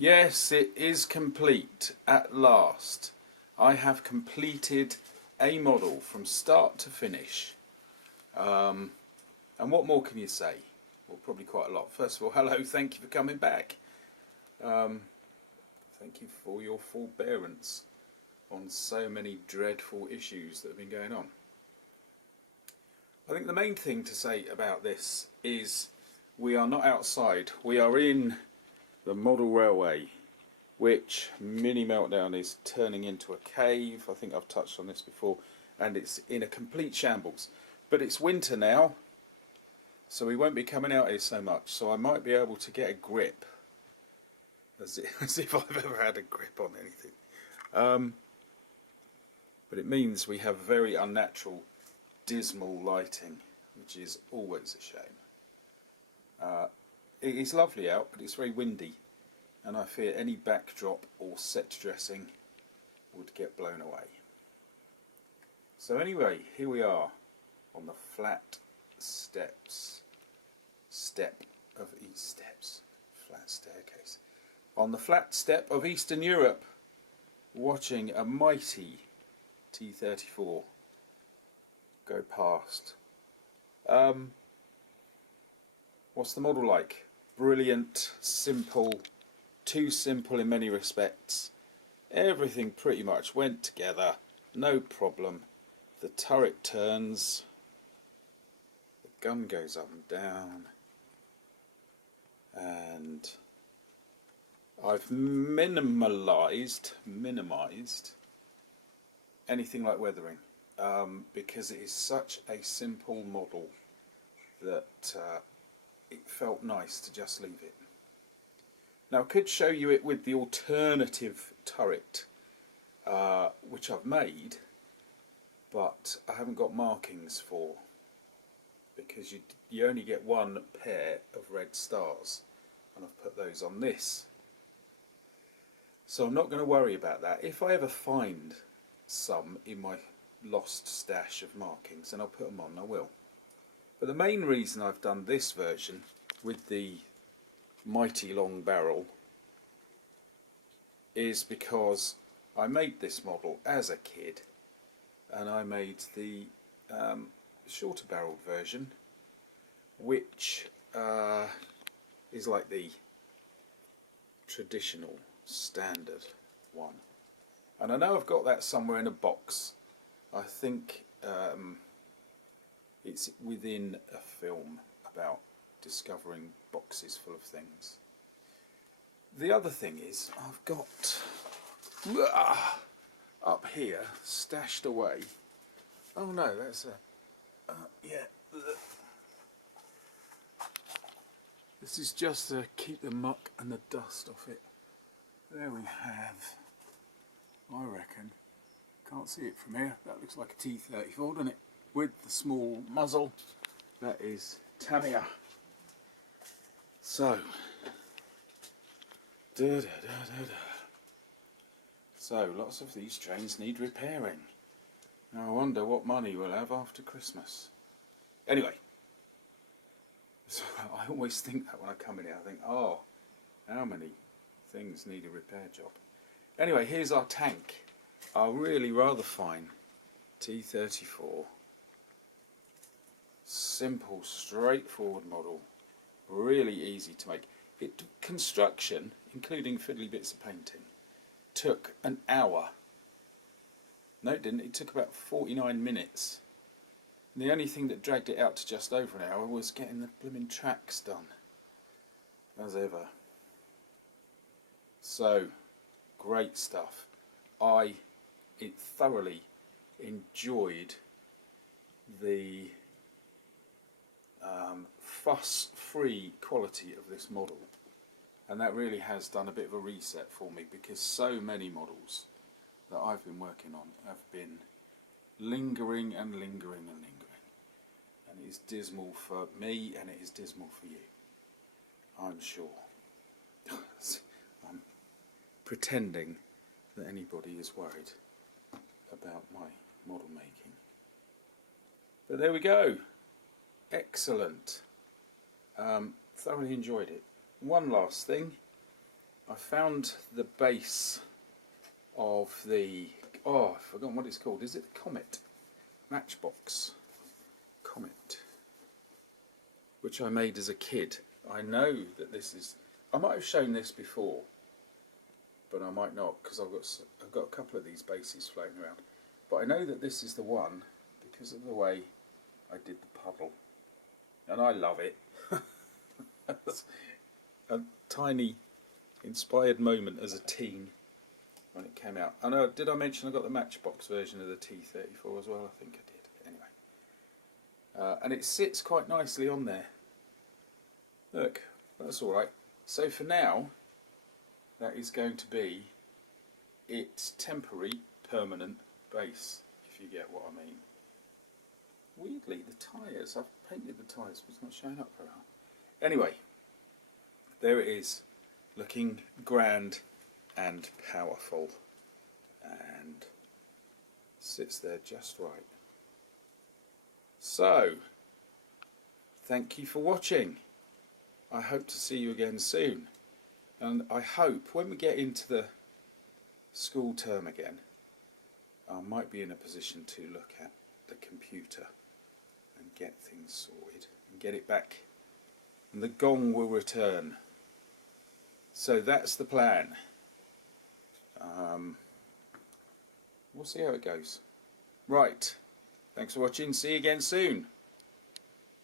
Yes, it is complete at last. I have completed a model from start to finish. And what more can you say? Well, probably quite a lot. First of all, hello, thank you for coming back. Thank you for your forbearance on so many dreadful issues that have been going on. I think the main thing to say about this is we are not outside. We are in the model railway, which Mini Meltdown is turning into a cave. I think I've touched on this before, and it's in a complete shambles. But it's winter now, so we won't be coming out here so much, so I might be able to get a grip, as if I've ever had a grip on anything. But it means we have very unnatural, dismal lighting, which is always a shame. It is lovely out, but it's very windy, and I fear any backdrop or set dressing would get blown away. So anyway, here we are on the flat step of Eastern Europe, watching a mighty T-34 go past. What's the model like? Brilliant, simple, too simple in many respects. Everything pretty much went together, no problem. The turret turns, the gun goes up and down, and I've minimized anything like weathering, because it is such a simple model that it felt nice to just leave it. Now I could show you it with the alternative turret, which I've made, but I haven't got markings for, because you only get one pair of red stars, and I've put those on this. So I'm not going to worry about that. If I ever find some in my lost stash of markings, and I'll put them on, I will. But the main reason I've done this version with the mighty long barrel is because I made this model as a kid, and I made the shorter barreled version, which is like the traditional standard one. And I know I've got that somewhere in a box. I think it's within a film about discovering boxes full of things. The other thing is I've got up here stashed away. Oh no, that's a yeah. This is just to keep the muck and the dust off it. There we have, I reckon, can't see it from here, that looks like a T-34, doesn't it? With the small muzzle, that is Tamiya. So, so lots of these trains need repairing. Now I wonder what money we'll have after Christmas. Anyway, so I always think that when I come in here, I think, oh, how many things need a repair job. Anyway, here's our tank, our really rather fine T-34. Simple, straightforward model, really easy to make. Construction, including fiddly bits of painting, took an hour. No, it didn't. It took about 49 minutes. And the only thing that dragged it out to just over an hour was getting the blooming tracks done, as ever. So, great stuff. I thoroughly enjoyed the fuss-free quality of this model, and that really has done a bit of a reset for me, because so many models that I've been working on have been lingering and lingering and lingering, and it is dismal for me and it is dismal for you, I'm sure. I'm pretending that anybody is worried about my model making. But there we go. Excellent. Thoroughly enjoyed it. One last thing. I found the base of the, oh, I've forgotten what it's called. Is it the Comet? Matchbox Comet, which I made as a kid. I know that this is, I might have shown this before, but I might not, because I've got a couple of these bases floating around. But I know that this is the one because of the way I did the puddle, and I love it. A tiny inspired moment as a teen when it came out. I know, did I mention I got the Matchbox version of the T-34 as well? I think I did. Anyway, and it sits quite nicely on there. Look, that's all right. So for now, that is going to be its temporary, permanent base, if you get what I mean. Weirdly, the tyres, I've painted the tyres, but it's not showing up very well. Anyway, there it is, looking grand and powerful, and sits there just right. So, thank you for watching. I hope to see you again soon, and I hope when we get into the school term again, I might be in a position to look at the computer and get things sorted and get it back, and the gong will return. So that's the plan. We'll see how it goes. Right, thanks for watching, see you again soon.